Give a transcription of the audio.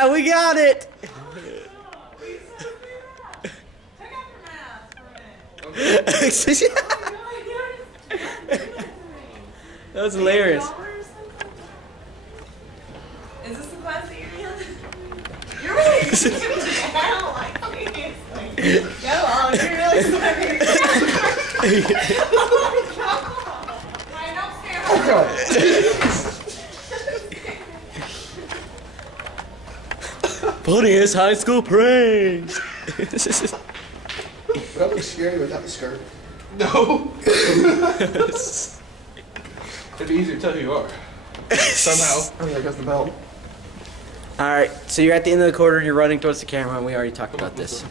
Yeah, we got it. Take off your mask for a minute. That was hilarious. Is this the class that you're in? You're really cute. I don't like it. Go on, you're really smart. Oh my god. Ryan, don't stand up. Funniest high school pranks. That looks scary without the skirt. No. It'd be easier to tell who you are. Somehow. Oh, there goes the belt. All right, so you're at the end of the quarter. You're running towards the camera, and we already talked about this.